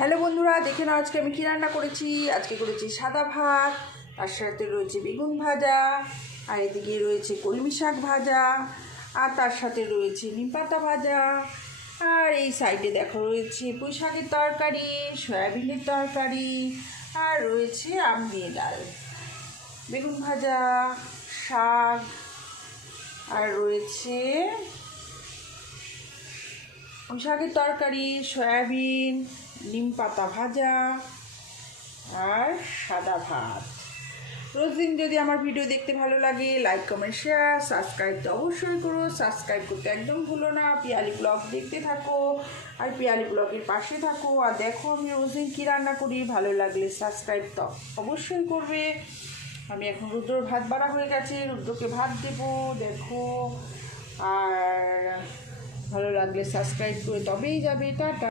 Hello বন্ধুরা, দেখে নাও আজকে আমি কী রান্না করেছি। আজকে করেছি সাদা ভাত, তার সাথে রয়েছে বেগুন ভাজা, আর এদিকে রয়েছে কলমি শাক ভাজা, আর তার সাথে রয়েছে নিমপাতা ভাজা, আর এই সাইডে দেখো রয়েছে পুঁই শাকের তরকারি, সয়াবিনের তরকারি, আর রয়েছে আম দিয়ে ডাল। বেগুন ভাজা, শাক, আর রয়েছে শাকের তরকারি, সয়াবিন, নিমপাতা ভাজা, আর সাদা ভাত। রোজদিন যদি আমার ভিডিও দেখতে ভালো লাগে, লাইক কমেন্ট শেয়ার সাবস্ক্রাইব তো অবশ্যই করো। সাবস্ক্রাইব করতে একদম ভুলো না। পিয়ালি ব্লগ দেখতে থাকো আর পিয়ালি ব্লগের পাশে থাকো, আর দেখো আমি রোজদিন কী রান্না করি। ভালো লাগলে সাবস্ক্রাইব তো অবশ্যই করবে। আমি এখন রুদ্রর ভাত বাড়া হয়ে গেছে, রুদ্রকে ভাত দেবো, দেখো। আর ভালো লাগলে সাবস্ক্রাইব করে তবেই যাবে। টাটা।